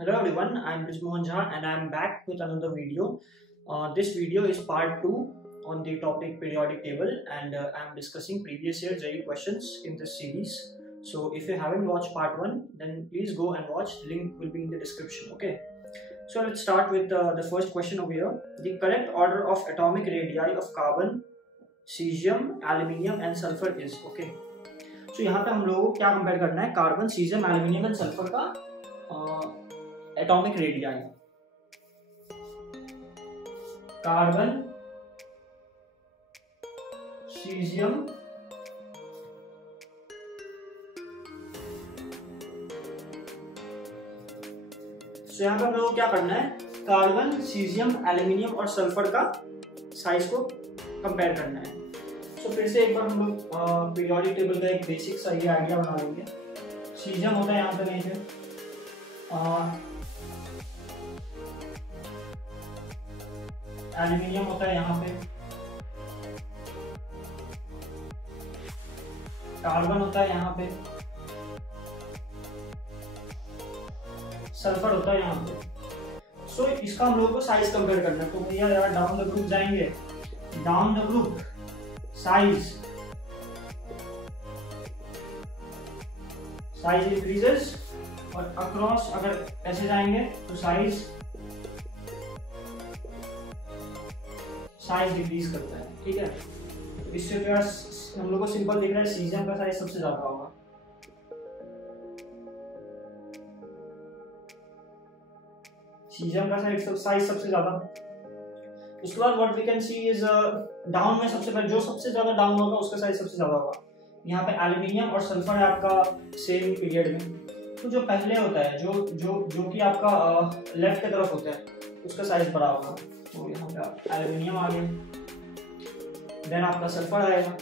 Hello everyone, I am Brijmohan Jha and I am back with another video. This video is part 2 on the topic periodic table, and I am discussing previous year JEE questions in this series. So if you haven't watched part 1, then please go and watch. Link will be in the description. Okay. So let's start with the first question over here. The correct order of atomic radii of carbon, cesium, aluminium and sulfur is. Okay. So यहाँ पे हम लोगों को क्या compare करना है? Carbon, caesium, aluminium and sulphur का atomic radii. Carbon, caesium, तो यहाँ पे हम लोगों को क्या करना है? कार्बन, सीजियम, एल्यूमिनियम और सल्फर का साइज को कंपेयर करना है. तो फिर से एक बार हम लोग पीरियोडिक टेबल का एक बेसिक सा ये आइडिया बना लेंगे. सीजियम होता है यहाँ पे नहीं है, एल्यूमिनियम होता है यहाँ पे, कार्बन होता है यहाँ पे, सल्फर होता है यहाँ पे. सो इसका हम लोगों को साइज कंपेयर करना है. तो भैया यार डाउन द ग्रुप जाएंगे. Down the group size increases और अक्रॉस अगर ऐसे जाएंगे तो साइज डिक्रीज करता है. ठीक है. तो इससे क्या हम लोग को सिंपल दिख रहा है, सीजियम का साइज सबसे ज्यादा होगा. सीजियम का साइज सबसे ज्यादा. उसके बाद what we can see is down में सबसे पहले जो सबसे ज्यादा डाउन होगा उसका साइज सबसे ज्यादा होगा. यहाँ पे एल्यूमिनियम और सल्फर है आपका सेम पीरियड में. तो जो पहले होता है जो कि आपका लेफ्ट की तरफ होता है उसका साइज बड़ा होगा. तो यहाँ पे एल्यूमिनियम आ गया, देन आपका सल्फर आएगा,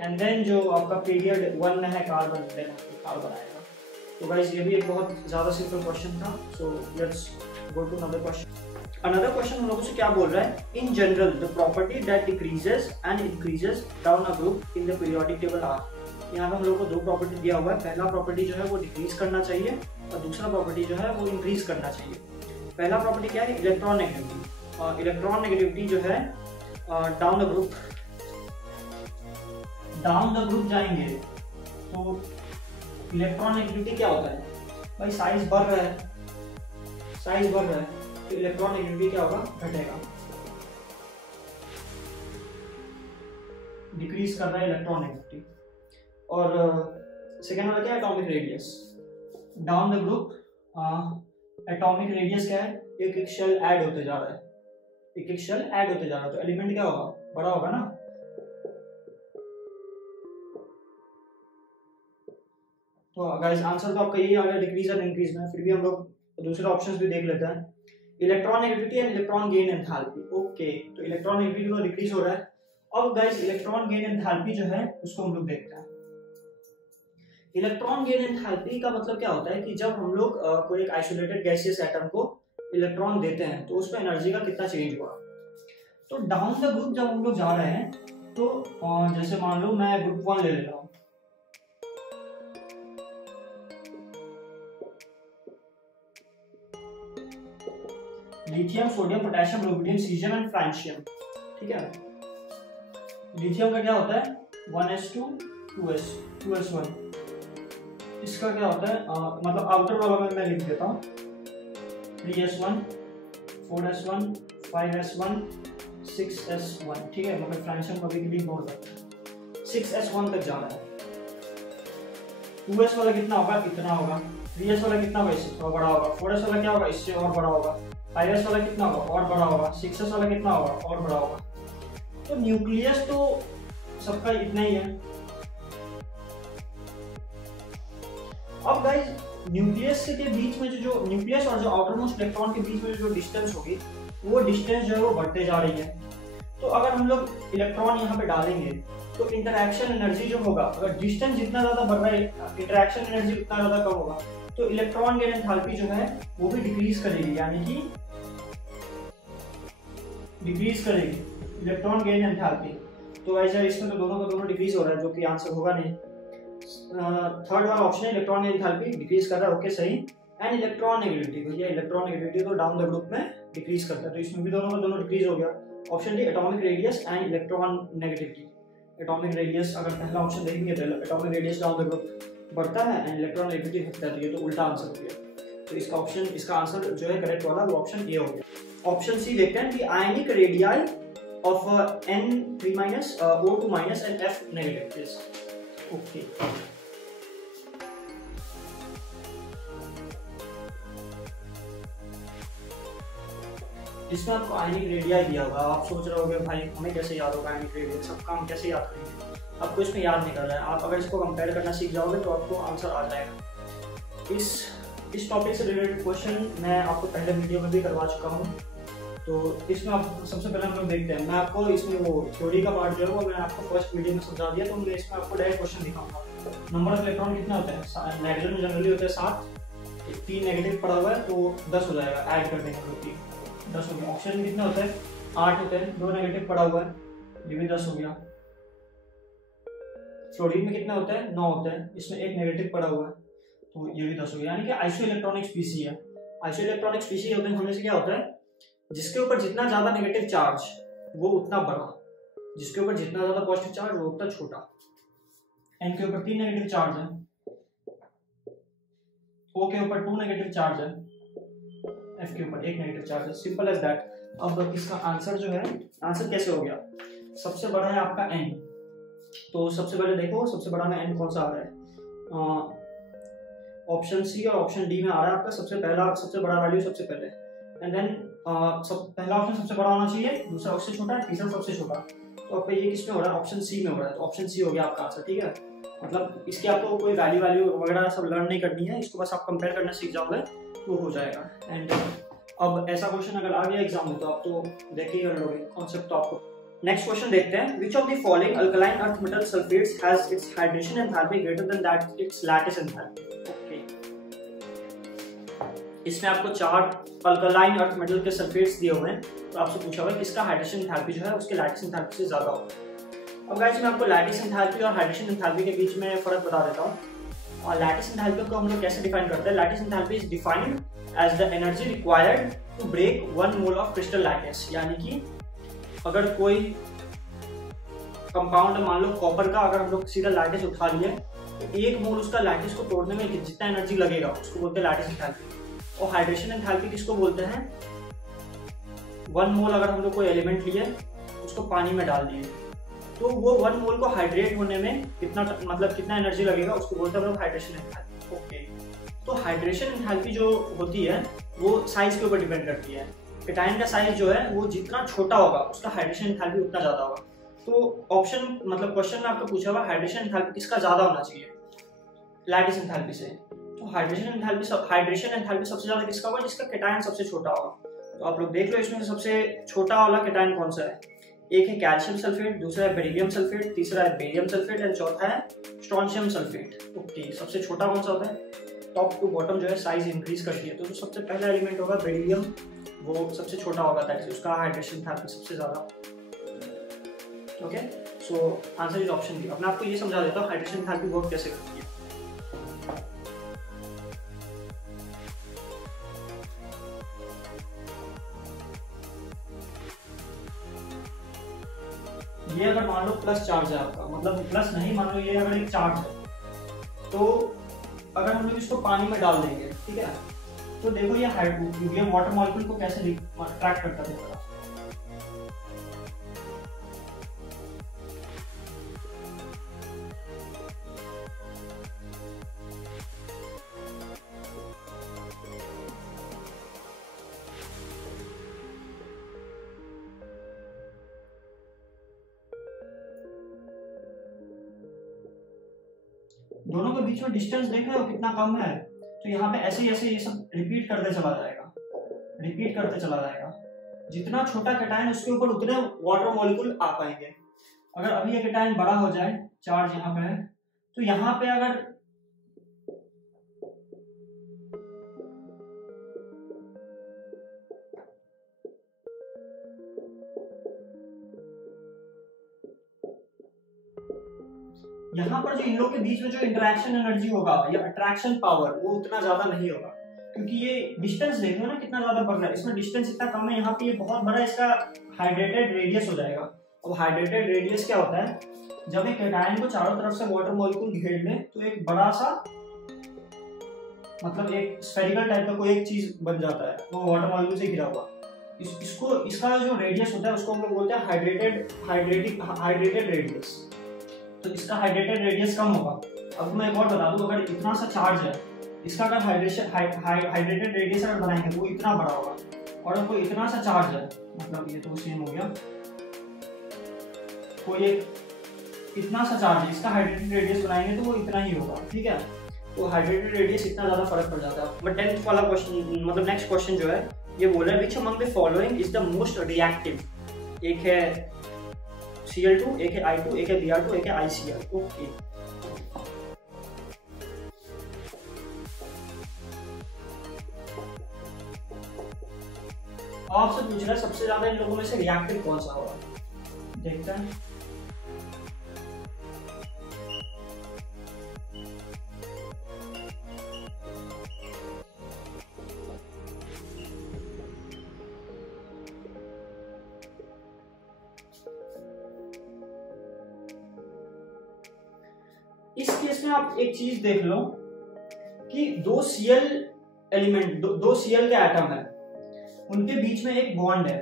एंड देन जो आपका पीरियड 1 में है कार्बन, देन कार्बन आएगा. तो गाइस ये भी एक बहुत ज्यादा सिंपल क्वेश्चन था. So let's go to another question. Another question हम लोगों से क्या बोल रहा है? In general the property that decreases and increases down a group in the periodic table are. यहाँ पे हम लोगों को दो प्रॉपर्टी दिया हुआ है. पहला प्रॉपर्टी जो है वो डिक्रीज करना चाहिए और दूसरा प्रॉपर्टी जो है वो इंक्रीज करना चाहिए. पहला प्रॉपर्टी क्या है? Electron negativity. इलेक्ट्रॉन नेगेटिविटी जो है डाउन द ग्रुप जाएंगे तो इलेक्ट्रॉन नेगेटिविटी क्या होता है भाई? साइज बढ़ रहा है तो इलेक्ट्रॉन नेगेटिविटी क्या होगा? घटेगा. डिक्रीज कर रहा है इलेक्ट्रॉन नेगेटिविटी. और सेकेंड वाला क्या है? Atomic radius. Down the group atomic radius क्या है? एक शेल ऐड होते जा रहा है, तो एलिमेंट क्या होगा? बड़ा होगा ना. तो गाइस आंसर तो आपका यही आ गया, डिक्रीज और इंक्रीज में. फिर भी हम लोग दूसरे ऑप्शंस भी देख लेते हैं. Electron negativity and electron gain enthalpy. Okay, तो इलेक्ट्रॉन नेगेटिविटी तो डिक्रीज हो रहा है. अब गाइस इलेक्ट्रॉन गेन एंथैल्पी जो है उसको हम लोग देखते हैं. इलेक्ट्रॉन गेन एंथैल्पी का मतलब क्या होता है कि जब हम लोग कोई एक आइसोलेटेड गैसियस एटम को इलेक्ट्रॉन देते हैं तो उसमें एनर्जी का कितना चेंज हुआ. तो डाउन द ग्रुप जब हम लोग जा रहे हैं तो जैसे मान लो मैं ग्रुप 1 ले ले रहा हूँ. Lithium, sodium, potassium, rubidium, caesium and francium. ठीक है. लिथियम का क्या होता है? 1s2 2s1. इसका क्या होता है? मतलब आउटर वाला में मैं लिख देता हूँ 3s1 4s1 5s1 6s1. ठीक है. मगर फ्रांशियम कभी कभी बोल सकते हैं 6s1 तक जा रहा है. 2s वाला कितना होगा? इतना होगा. 3s वाला कितना होगा? इससे थोड़ा बड़ा होगा. 4s वाला क्या होगा? इससे और बड़ा होगा. 5s वाला कितना होगा? और बड़ा होगा. 6s वाला कितना होगा? और बड़ा होगा. तो न्यूक्लियस तो सबका इतना ही है. अब गाइस न्यूक्लियस के बीच में जो न्यूक्लियस और जो आउटर मोस्ट इलेक्ट्रॉन के बीच में जो डिस्टेंस होगी वो डिस्टेंस जो है वो बढ़ते जा रही है. तो अगर हम लोग इलेक्ट्रॉन यहाँ पे डालेंगे तो इंटरैक्शन एनर्जी जो होगा, अगर डिस्टेंस जितना ज्यादा बढ़ रहा है इंटरैक्शन एनर्जी उतना ज्यादा कम होगा. तो इलेक्ट्रॉन गेन एंथैल्पी जो है वो भी डिक्रीज करेगी, यानी कि डिक्रीज करेगी इलेक्ट्रॉन गेन एंथैल्पी. तो ऐसा इसमें तो दोनों का दोनों डिक्रीज हो रहा है, जो कि आंसर होगा नहीं. थर्ड वाला ऑप्शन है इलेक्ट्रॉन एंथैल्पी डिक्रीज कर रहा है. ओके सही. एंड इलेक्ट्रॉन नेगेटिविटी, भैया इलेक्ट्रॉन नेगेटिविटी तो डाउन द ग्रुप में डिक्रीज करता है, तो इसमें भी दोनों का दोनों डिक्रीज हो गया। Option D atomic radius and electron negativity. Atomic radius अगर पहला ऑप्शन देखेंगे तो atomic radius down the group बढ़ता है एंड इलेक्ट्रॉन नेगेटिविटी घटता है, तो उल्टा आंसर हो गया। तो इसका ऑप्शन, इसका आंसर जो है करेक्ट वाला वो ऑप्शन ए हो गया। ऑप्शन सी देखते हैं कि ionic radii of N3- O2- and F negative is okay। जिसमें आपको आयनिक रेडियाई दिया होगा, आप सोच रहे होगे भाई हमें कैसे याद होगा आयनिक रेडियाई, सब काम कैसे याद करेंगे, आपको इसमें याद नहीं कर रहा है। आप अगर इसको कंपेयर करना सीख जाओगे तो आपको आंसर आ जाएगा। इस टॉपिक से रिलेटेड क्वेश्चन मैं आपको पहले वीडियो में भी करवा चुका हूँ, तो इसमें आप सबसे पहले हम लोग देखते हैं। मैं आपको इसमें वो थ्योरी का पार्ट जो है वो मैं आपको फर्स्ट वीडियो में समझा दिया, तो मैं इसमें आपको डायरेक्ट क्वेश्चन दिखाऊंगा। नंबर ऑफ इलेक्ट्रॉन कितना होता है, नाइट्रोजन में जनरली होता है 7, 3 नेगेटिव पड़ा हुआ है तो 10 हो जाएगा, ऐड कर देंगे हम लोग 10 हो गया। ऑक्सीजन में कितना होता है 8 होता है, 2 नेगेटिव पड़ा हुआ है, ये भी 10 हो गया। फ्लोरीन में कितना होता है 9 होता है, इसमें 1 नेगेटिव पड़ा हुआ है तो ये भी 10 हो गया। यानी कि आइसो इलेक्ट्रॉनिक स्पीसी है। आइसो इलेक्ट्रॉनिक स्पीसी होने से क्या होता है, जिसके ऊपर जितना ज्यादा नेगेटिव चार्ज वो उतना बड़ा, जिसके ऊपर जितना ज्यादा पॉजिटिव चार्ज वो उतना छोटा। एन के ऊपर 3 नेगेटिव चार्ज है, ओ के ऊपर 2 नेगेटिव चार्ज है, एफ के ऊपर 1 नेगेटिव चार्ज है, सिंपल एज दैट। अब इसका आंसर जो है, आंसर कैसे हो गया, सबसे बड़ा है आपका एन, तो सबसे पहले देखो सबसे बड़ा में एन कौन सा आ रहा है, ऑप्शन सी और ऑप्शन डी में आ रहा है आपका सबसे बड़ा वैल्यू सबसे पहले, एंड देन पहला ऑप्शन सबसे बड़ा होना चाहिए, दूसरा उससे छोटा, तीसरा सबसे छोटा। तो आपका ये किस में हो रहा है, ऑप्शन सी में हो रहा है, तो ऑप्शन सी हो गया आपका आंसर। ठीक है, मतलब इसकी आपको कोई वैल्यू वगैरह सब लर्न नहीं करनी है, इसको बस आप कंपेयर करना सीख जाओगे तो हो जाएगा। एंड अब ऐसा क्वेश्चन अगर आ गया एग्जाम में तो आप तो देख ही कर लोगे कॉन्सेप्ट तो आपको। नेक्स्ट क्वेश्चन देखते हैं, which of the following alkaline earth metal sulphates has its hydration enthalpy greater than that it's lattice enthalpy. Okay, इसमें आपको 4 अल्कलाइन अर्थ मेटल के सल्फेट्स दिए हुए हैं, तो आपसे पूछा हुआ है किसका हाइड्रेशन एंथैल्पी जो है उसके लैटिस एंथैल्पी से ज्यादा होगा। अब गाइस मैं आपको लैटिस एंथैल्पी और हाइड्रेशन एंथैल्पी के बीच में फर्क बता देता हूँ। और लैटिस एंथैल्पी को हम लोग कैसे डिफाइन करते हैं, lattice enthalpy is defined as the energy required to break 1 mole of crystal lattice. यानी कि अगर कोई कंपाउंड मान लो कॉपर का, अगर हम लोग सीधा लैटिस उठा लिए तो 1 मोल उसका लैटिस को तोड़ने में जितना एनर्जी लगेगा उसको बोलते हैं लैटिस एंथैल्पी। और हाइड्रेशन एंथैल्पी किसको बोलते हैं, 1 मोल अगर हम लोग कोई एलिमेंट लिए उसको पानी में डाल दिए तो वो 1 मोल को हाइड्रेट होने में कितना एनर्जी लगेगा उसको बोलते हैं हम लोग हाइड्रेशन एंथैल्पी। ओके, तो हाइड्रेशन एंथैल्पी जो होती है वो साइज के ऊपर डिपेंड करती है। केटायन का साइज जो है वो जितना छोटा होगा उसका हाइड्रेशन एंथैल्पी उतना ज्यादा होगा। तो ऑप्शन क्वेश्चन में आपको पूछा हुआ हाइड्रेशन एंथैल्पी किसका ज्यादा होना चाहिए, लैटिस एंथैल्पी से। तो हाइड्रेशन एंथैल्पी सबसे ज्यादा किसका होगा, जिसका केटायन सबसे छोटा होगा। तो आप लोग देख लो इसमें सबसे छोटा वाला केटायन कौन सा है, एक है कैल्शियम सल्फेट, दूसरा है बेरिलियम सल्फेट, तीसरा है बेरियम सल्फेट एंड चौथा है स्ट्रोंशियम सल्फेट। ओके, सबसे छोटा कौन सा होता है, टॉप टू बॉटम जो है साइज इंक्रीज करती है, तो जो सबसे पहला एलिमेंट होगा बेरिलियम वो सबसे छोटा होगा, दैट इज उसका हाइड्रेशन एंथैल्पी सबसे ज्यादा। Okay, so answer is option B. अब मैं आपको ये समझा देता हूँ हाइड्रेशन एंथैल्पी वर्क कैसे करती है। ये अगर मान लो प्लस चार्ज है आपका, मतलब प्लस नहीं, मान लो ये अगर एक चार्ज है तो अगर हम लोग इसको पानी में डाल देंगे, ठीक है, तो देखो ये वाटर मॉलिक्यूल को कैसे अट्रैक्ट करता है। दोनों के बीच में डिस्टेंस देख रहे हो कितना कम है, तो यहाँ पे ऐसे ऐसे ये सब रिपीट करते चला जाएगा। जितना छोटा केटायन उसके ऊपर उतने वाटर मॉलिक्यूल आ पाएंगे। अगर अभी ये केटायन बड़ा हो जाए, चार्ज यहाँ पे है, तो यहाँ पे अगर यहाँ पर जो इन लोग के बीच में जो इंटरेक्शन एनर्जी होगा या अट्रैक्शन पावर वो उतना ज्यादा नहीं होगा। क्योंकि ये डिस्टेंस देख लो ना कितना ज्यादा बढ़ रहा है, इसमें डिस्टेंस इतना कम है, यहाँ पे ये बहुत बड़ा इसका हाइड्रेटेड रेडियस हो जाएगा। अब हाइड्रेटेड रेडियस क्या होता है, जब एक कैटायन को चारों तरफ से वाटर मॉलिक्यूल घेर ले तो एक बड़ा सा मतलब एक स्फेरिकल टाइप का कोई एक चीज बन जाता है, वो वाटर मॉलिक्यूल से घिरा हुआ। इसको इसका जो रेडियस होता है उसको हम लोग बोलते हैं हाइड्रेटेड रेडियस। तो इसका हाइड्रेटेड रेडियस कम होगा। अब मैं एक और बता दूं, अगर इतना सा चार्ज है, इसका अगर हाइड्रेटेड रेडियस अगर बनाएंगे वो इतना बड़ा होगा, और अगर कोई इतना सा चार्ज है, मतलब ये तो सेम हो गया, कोई एक इतना सा चार्ज है, इसका हाइड्रेटेड रेडियस बनाएंगे तो वो इतना ही होगा, ठीक है। तो हाइड्रेटेड रेडियस इतना ज्यादा फर्क पड़ जाता है। बट 10th वाला क्वेश्चन, मतलब नेक्स्ट क्वेश्चन जो है ये बोल रहा है which among the following is the most reactive. एक है Cl2, एक है I2, एक है Br2, एक है ICl। ओके, आपसे पूछ रहा है सबसे ज्यादा इन लोगों में से रिएक्टिव कौन सा होगा, देखते हैं। इस केस में आप एक चीज देख लो कि दो Cl एलिमेंट, दो Cl के एटम है, उनके बीच में एक बॉन्ड है।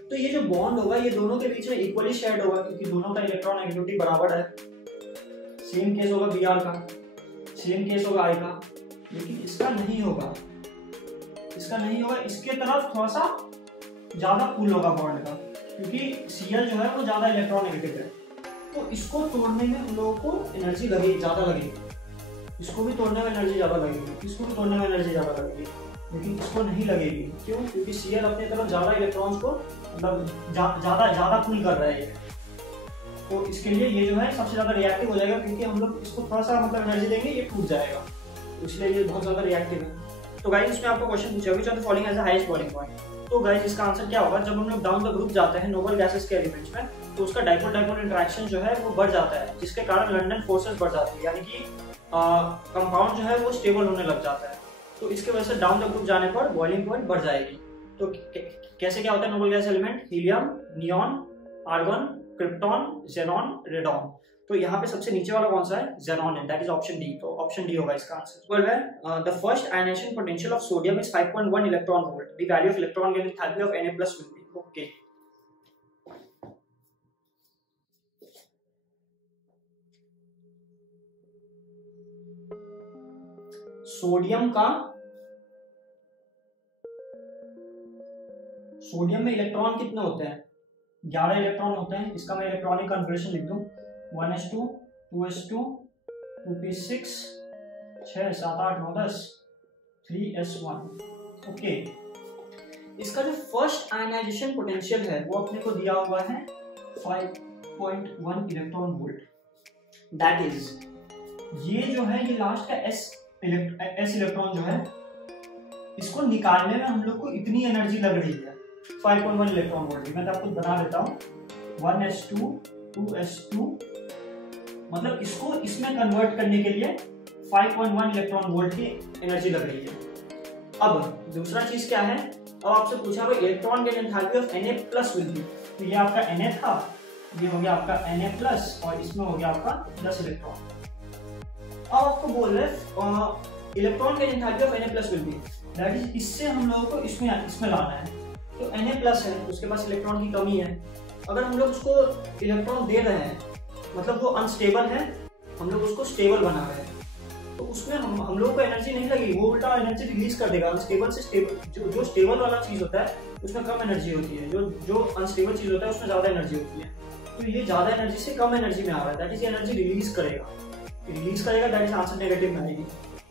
तो ये जो बॉन्ड होगा ये दोनों के बीच में इक्वली शेयर्ड होगा, क्योंकि दोनों का इलेक्ट्रॉन नेगेटिविटी बराबर है। सेम केस होगा Br का, सेम केस होगा I का, लेकिन इसका नहीं होगा, इसका नहीं होगा। इसके तरफ थोड़ा सा ज्यादा पुल होगा बॉन्ड का, क्योंकि Cl जो है वो ज्यादा इलेक्ट्रॉन नेगेटिव है। तो इसको तोड़ने में हम लोगों को एनर्जी लगेगी, ज्यादा लगेगी। इसको भी तोड़ने में एनर्जी ज्यादा लगेगी, इसको भी तोड़ने में एनर्जी ज्यादा लगेगी, लेकिन इसको नहीं लगेगी। क्यों? क्योंकि Cl अपने तरफ ज्यादा इलेक्ट्रॉन्स को मतलब ज्यादा पुल कर रहा है। तो इसके लिए ये जो है सबसे ज्यादा रिएक्टिव हो जाएगा, क्योंकि हम लोग इसको थोड़ा सा मतलब एनर्जी देंगे ये टूट जाएगा, इसलिए ये बहुत ज्यादा रिएक्टिव है। तो गाइस इसमें आपको क्वेश्चन पूछा which of the following has the highest boiling point. तो गाइस इसका आंसर क्या होगा, जब हम लोग डाउन द ग्रुप जाते हैं नोबल गैसेस के एलिमेंट्स में, तो उसका डाइपोल डाइपोल इंटरेक्शन जो है वो बढ़ जाता है, जिसके कारण लंडन फोर्सेस बढ़ जाती है, यानी कि कंपाउंड जो है वो स्टेबल होने लग जाता है। तो इसके वजह से डाउन द ग्रुप जाने पर बॉइलिंग पॉइंट बढ़ जाएगी। तो कैसे क्या होता है noble gas element, helium, neon, argon, krypton, xenon, radon. तो यहाँ पे सबसे नीचे वाला कौन सा है, ज़ेनॉन है, दैट इज ऑप्शन डी। तो ऑप्शन डी होगा इसका आंसर। 12 है the first ionization potential of sodium is 5.1 electron volt, the value of electron gain enthalpy of Na+ will be. Okay, sodium में इलेक्ट्रॉन कितने होते हैं, 11 इलेक्ट्रॉन होते हैं। इसका मैं इलेक्ट्रॉनिक कॉन्फ़िगरेशन लिख दूं, 1s2 2s2 2p6 6 7 8 9 10 3s1। Okay, इसका जो फर्स्ट आयनाइजेशन पोटेंशियल है वो अपने को दिया हुआ है 5.1 इलेक्ट्रॉन वोल्ट। दैट इज ये जो है ये लास्ट का s इलेक्ट्रॉन जो है, इसको निकालने में हम लोग को इतनी एनर्जी लग रही है 5.1 इलेक्ट्रॉन वोल्ट। मैं तो आपको बना देता हूँ, 1s2 2s2 मतलब इसको इसमें कन्वर्ट करने के लिए 5.1 इलेक्ट्रॉन वोल्ट की एनर्जी लग रही है। अब दूसरा चीज क्या है, अब आपसे पूछा भाई electron gain enthalpy of Na+ will B. तो ये आपका Na था, ये हो गया आपका Na+ और इसमें हो गया आपका 10 इलेक्ट्रॉन। अब आपको बोल रहे electron gain enthalpy of Na+ will B, that is इससे हम लोगों को इसमें लाना है। तो Na+ है, उसके पास इलेक्ट्रॉन की कमी है। अगर हम लोग उसको इलेक्ट्रॉन दे रहे हैं, मतलब वो अनस्टेबल है, हम लोग उसको स्टेबल बना रहे हैं, तो उसमें हम लोगों को एनर्जी नहीं लगेगी, वो उल्टा एनर्जी रिलीज कर देगा। अनस्टेबल से स्टेबल, जो स्टेबल वाला चीज होता है उसमें कम एनर्जी होती है, जो अनस्टेबल चीज होता है उसमें ज्यादा एनर्जी होती है। तो ये ज्यादा एनर्जी से कम एनर्जी में आ रहा है, दैट इज एनर्जी रिलीज करेगा, दैट इज आंसर नेगेटिव में आएगी।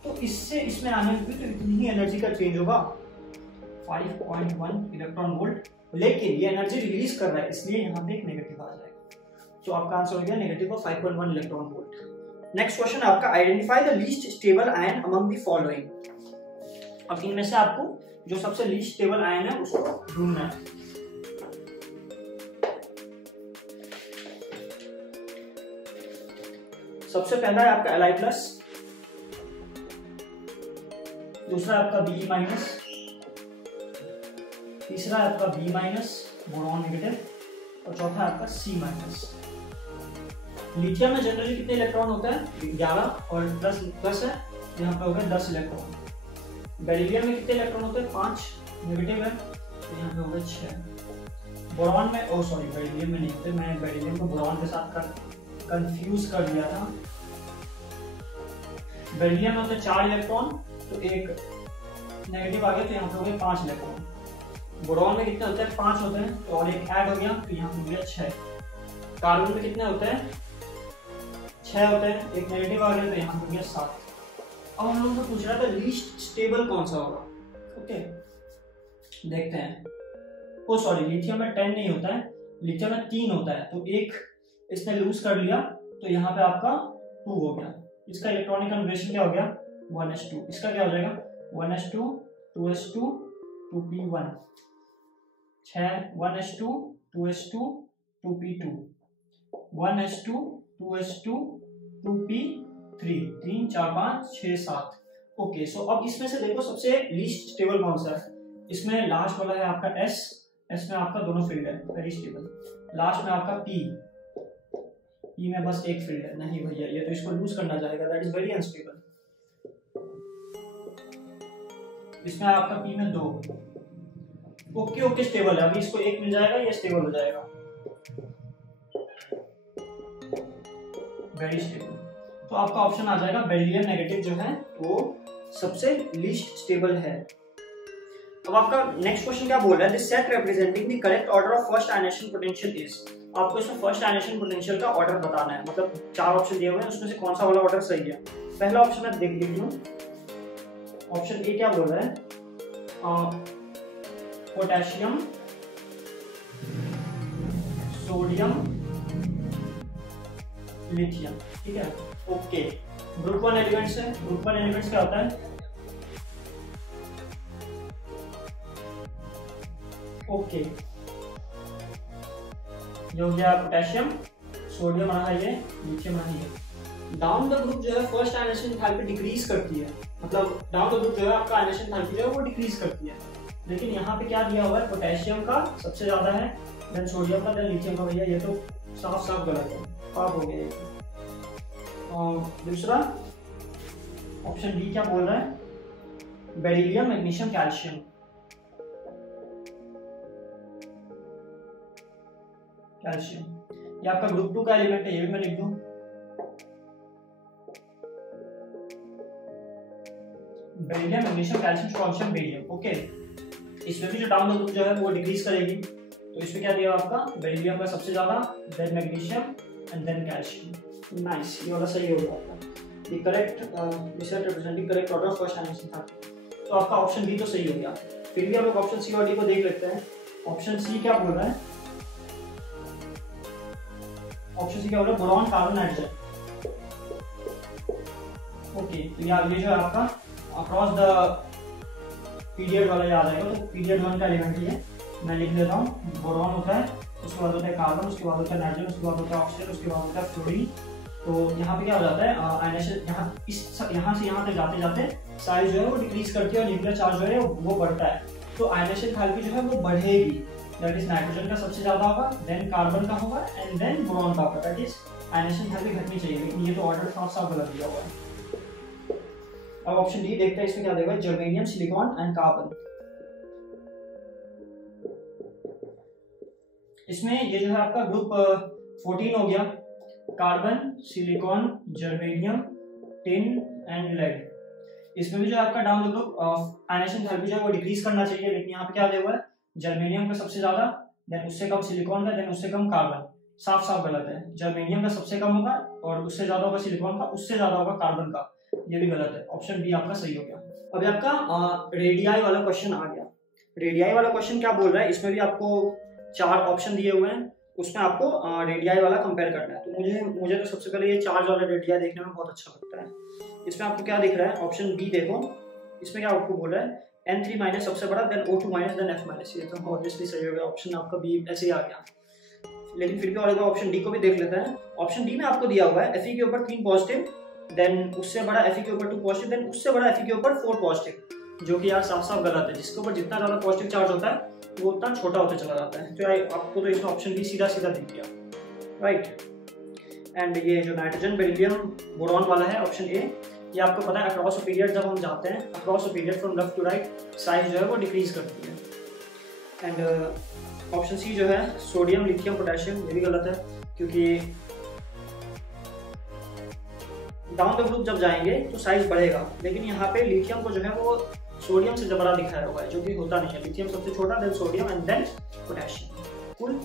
तो इससे इसमें आने में तो इतनी ही एनर्जी का चेंज होगा 5.1 इलेक्ट्रॉन वोल्ट, लेकिन ये एनर्जी रिलीज कर रहा है इसलिए यहाँ पे एक नेगेटिव आ जाएगा। तो आपका आंसर हो गया negative of 5.1 electron volt. Next question आपका, identify the least stable ion among the following. अब इनमें से आपको जो सबसे लीस्ट स्टेबल आयन है उसको ढूंढना है। सबसे पहला है आपका Li+, दूसरा आपका बी माइनस, तीसरा आपका बी माइनस बोरॉन नेगेटिव, और चौथा आपका सी माइनस। लिथियम में जनरली कितने इलेक्ट्रॉन होता है? 11 और प्लस प्लस है, यहाँ पे हो गए 10 इलेक्ट्रॉन। बेरिलियम में कितने इलेक्ट्रॉन होते हैं? 5 नेगेटिव है, तो यहाँ पे हो गए 6। बोरॉन में बेरिलियम में नहीं होते, मैं बेरिलियम को बोरॉन के साथ कंफ्यूज कर दिया था। बेरिलियम में होते 4 इलेक्ट्रॉन, तो एक नेगेटिव आ गया, तो यहाँ पे हो गए 5 इलेक्ट्रॉन। बोरॉन में कितने होते हैं? 5 होते हैं, तो और एक ऐड हो गया, तो यहाँ पे हो गया 6। कार्बन में कितने होते हैं? 6 होते हैं, एक नेगेटिव आ गया, तो यहाँ पे हो गया 7। अब हम लोगों को पूछ रहा था लीस्ट स्टेबल कौन सा होगा। ओके, देखते हैं। लिथियम में 10 नहीं होता है, लिथियम में 3 होता है, तो एक इसने लूज कर लिया, तो यहाँ पे आपका 2 हो गया। इसका इलेक्ट्रॉनिक कन्फर्मेशन क्या हो गया? 1s2। इसका क्या हो जाएगा? 1s2 2s2 2p1, 1s2 2s2 2p2, 1s2 2s2 2p3, 3 4 5 6 7। Okay, सो अब इसमें से देखो सबसे लीस्ट स्टेबल कौन सा है? इसमें लास्ट वाला है आपका S में आपका दोनों फील्ड है, वेरी स्टेबल। लास्ट में आपका P में बस एक फील्ड है, नहीं भैया ये तो इसको लूज करना चाहेगा, दैट इज वेरी अनस्टेबल। इसमें आपका P में 2। ओके स्टेबल है, अभी इसको एक मिल जाएगा, ये स्टेबल हो जाएगा, वेरी स्टेबल। तो आपका ऑप्शन आ जाएगा बेरिलियम नेगेटिव जो है वो सबसे लीस्ट स्टेबल है। अब आपका नेक्स्ट क्वेश्चन क्या बोल रहा है? This set representing the correct order of first ionisation potential is. आपको इसमें फर्स्ट आयनेशन पोटेंशियल का ऑर्डर बताना है, मतलब 4 ऑप्शन दिए हुए हैं, उसमें से कौन सा वाला ऑर्डर सही है। पहला ऑप्शन मैं देख लूं, ऑप्शन ए क्या बोल रहा है? पोटेशियम, सोडियम, लिथियम, ठीक है। ओके, ग्रुप 1 एलिमेंट्स है। ग्रुप 1 एलिमेंट्स क्या होता है? ओके, ये हो गया पोटेशियम, सोडियम रहा ये, लिथियम रहा ये। डाउन द ग्रुप जो है फर्स्ट आयनेशन एंथैल्पी डिक्रीज करती है, मतलब डाउन द ग्रुप जो है आपका आयनेशन एंथैल्पी जो है वो डिक्रीज करती है। लेकिन यहाँ पे क्या दिया हुआ है? पोटेशियम का सबसे ज्यादा है, देन सोडियम का, देन लिथियम का। भैया ये तो साफ साफ गलत है, पाप हो गया। और दूसरा ऑप्शन डी क्या बोल रहा है? Beryllium, magnesium, calcium. ये आपका ग्रुप 2 का एलिमेंट है, ये भी मैं लिख दूं। Beryllium, magnesium, calcium, strontium, beryllium. Okay, इसमें भी जो डाउन द ग्रुप जो है वो डिक्रीज करेगी, तो इसमें क्या दिया आपका? बेरिलियम का सबसे ज्यादा, then magnesium and then calcium. Nice, ये वाला सही हो गया आपका। The correct result representing correct order of first ionization था, तो आपका ऑप्शन बी तो सही हो गया। फिर भी हम लोग ऑप्शन सी और डी को देख लेते हैं। ऑप्शन सी क्या बोल रहा है? ऑप्शन सी क्या बोल रहा है? Boron, carbon, nitrogen. ओके, तो ये जो है आपका अक्रॉस द पीरियड वाला याद आएगा, तो पीरियड 1 का एलिमेंट ये मैं लिख देता हूँ। बोरॉन होता है, उसके बाद होता है कार्बन, उसके बाद होता है नाइट्रोजन, उसके बाद होता है ऑक्सीजन, उसके बाद होता है फ्लोरीन। तो यहाँ पे क्या हो जाता है? आयनेशन यहाँ से यहाँ तक जाते जाते साइज जो है वो डिक्रीज करती है और न्यूक्लियर चार्ज जो है वो बढ़ता है, तो आयनेशन एंथैल्पी जो है वो बढ़ेगी। दैट इज नाइट्रोजन का सबसे ज्यादा होगा, देन कार्बन का होगा एंड देन बोरॉन का होगा। दैट इज आयनेशन एंथैल्पी घटनी चाहिए, लेकिन ये तो ऑर्डर साफ साफ गलत दिया हुआ है। अब ऑप्शन डी देखते हैं, इसमें क्या देगा? Germanium, silicon and carbon. इसमें ये जो है आपका ग्रुप 14 हो गया, carbon, silicon, germanium, tin and lead. इसमें भी जो आपका down the group ionization enthalpy जो है वो डिक्रीज करना चाहिए, लेकिन यहाँ पे क्या दिया हुआ है? जर्मेनियम का सबसे ज्यादा, देन उससे कम सिलिकॉन का, देन उससे कम कार्बन। साफ साफ गलत है। जर्मेनियम का सबसे कम होगा और उससे ज्यादा होगा सिलिकॉन का, उससे ज्यादा होगा कार्बन का, ये भी गलत है। ऑप्शन बी आपका सही हो गया। अभी आपका रेडियाई वाला क्वेश्चन आ गया। रेडियाई वाला क्वेश्चन क्या बोल रहा है? इसमें भी आपको 4 ऑप्शन दिए हुए हैं, उसमें आपको रेडियाई वाला कंपेयर करना है। तो मुझे तो सबसे पहले ये चार्ज वाला रेडियाई देखने में बहुत अच्छा लगता है। इसमें आपको क्या दिख रहा है? ऑप्शन बी देखो, इसमें क्या आपको बोल रहा है? N3 माइनस सबसे बड़ा, then O2 minus, then F minus. ये तो ऑब्वियसली सही हो गया, ऑप्शन आपका बी ऐसे ही आ गया। लेकिन फिर भी और एक बार ऑप्शन डी को भी देख लेते हैं। ऑप्शन डी में आपको दिया हुआ है Fe के ऊपर 3 पॉजिटिव, देन उससे बड़ा Fe के ऊपर 2 पॉजिटिव, देन उससे बड़ा Fe के ऊपर 4 पॉजिटिव। जो कि यार साफ साफ गलत है। जिसके ऊपर जितना ज़्यादा पॉजिटिव चार्ज होता है वो उतना छोटा होता चला जाता है। तो आपको तो इसमें ऑप्शन बी सीधा सीधा दे दिया, राइट। एंड ये जो नाइट्रोजन बेरिलियम बोरॉन वाला है ऑप्शन ए, ये आपको पता है अक्रॉस अ पीरियड जब हम जाते हैं across a period from left to right size जो है वो डिक्रीज करती है। एंड ऑप्शन सी जो है सोडियम लिथियम पोटेशियम, ये भी गलत है क्योंकि डाउन द ग्रुप जब जाएंगे तो साइज बढ़ेगा, लेकिन यहाँ पे लिथियम को जो है वो सोडियम से बड़ा दिखाया हुआ है जो कि होता नहीं है। लिथियम सबसे छोटा, then sodium and then potassium. Cool.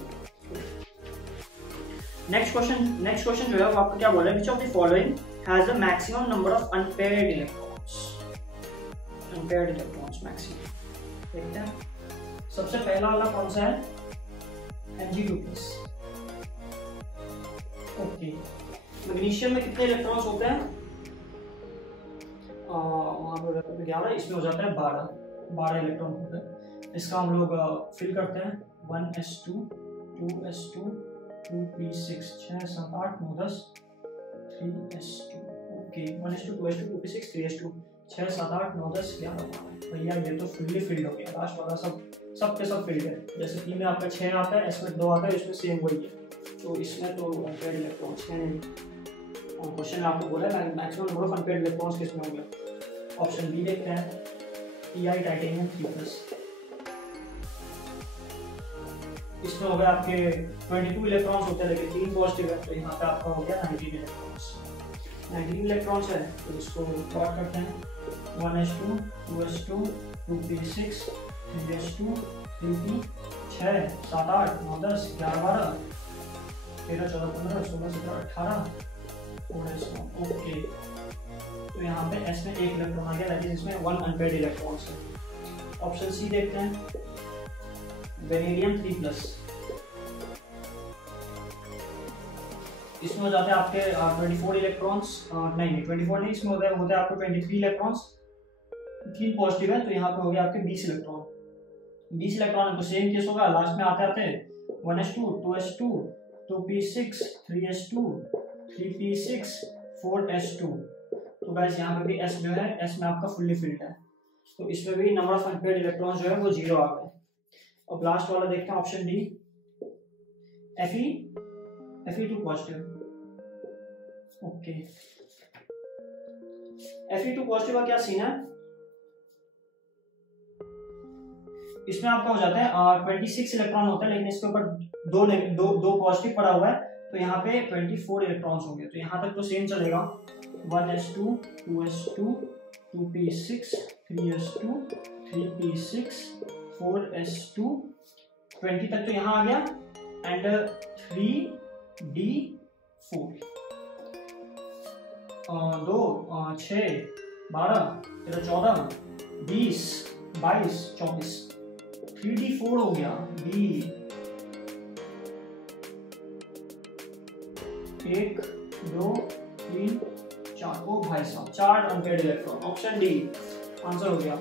Next question जो है वो आपको क्या बोल रहा है, which of the following has the maximum number of unpaired electrons. Unpaired electrons maximum देखते हैं। सबसे पहला वाला कौन सा है, Mg2+। ओके, मैग्नीशियम में कितने इलेक्ट्रॉन्स होते हैं, वहाँ पर 11, इसमें हो जाता है 12 इलेक्ट्रॉन होते हैं। इसका हम लोग फिल करते हैं 1s2 2s2 2p6 6 7 8 9 10 3s2। Okay, 1s2 2s2 2p6 3s2 6 7 8 9 10 11। भैया ये तो फुल्ली फिल्ड हो गया, लास्ट वाला सब के सब फिल्ड है। जैसे पी में आपका 6 आता है, एस में 2 आता है, इसमें सेम वही है। तो इसमें तो अनपेयर्ड इलेक्ट्रॉन्स हैं नहीं। क्वेश्चन आपको बोला है maximum number of unpaired electrons किसमें होंगे। ऑप्शन बी देखते हैं, Ti टाइटेनियम 3+। इसमें हो गए आपके 22 इलेक्ट्रॉन्स होते हैं, लेकिन 3 पॉजिटिव है, तो यहाँ पे आपका हो गया 19 इलेक्ट्रॉन्स। 19 इलेक्ट्रॉन्स है तो इसको प्लॉट करते हैं 1s2 2s2 2p6 3s2 3p 6 7 8 9 10 11 12 13 14 15 16 17 18 19। Okay, तो यहाँ पे S में 1 इलेक्ट्रॉन आ गया, दैट इज इसमें 1 अनपेयर्ड इलेक्ट्रॉन्स है। ऑप्शन सी देखते हैं, बेरिलियम 3+। इसमें हो जाते हैं आपके 24 इलेक्ट्रॉन्स, नहीं 24 नहीं, इसमें होता है आपको 23 इलेक्ट्रॉन्स, 3 पॉजिटिव है, तो यहाँ पे हो गया आपके 20 इलेक्ट्रॉन। 20 इलेक्ट्रॉन तो सेम केस होगा, लास्ट में आते आते 1s2 2s2 2p6 3s2 3p6 4s2। तो गाइस यहाँ पे भी S जो है, S में आपका फुल्ली फिल्ड है, तो इसमें भी नंबर ऑफ अनपेयर्ड इलेक्ट्रॉन्स जो है वो 0 आ गए। और लास्ट वाला देखते हैं option D, Fe2 positive. Okay, Fe2 positive का क्या सीन है, इसमें आपका हो जाता है 26 इलेक्ट्रॉन होता है, लेकिन इसके ऊपर दो पॉजिटिव पड़ा हुआ है, तो यहाँ पे 24 इलेक्ट्रॉन्स होंगे। तो यहाँ तक तो सेम चलेगा, 1s2 2s2 2p6 3s2 3p6 4s2 20 तक तो यहाँ आ गया, एंड 3d4 2 6 12 13 14 20 22 24 3d4 हो गया, b 1 2 3 4। ओ भाई साहब, 4 unpaired electron. Option D answer हो गया।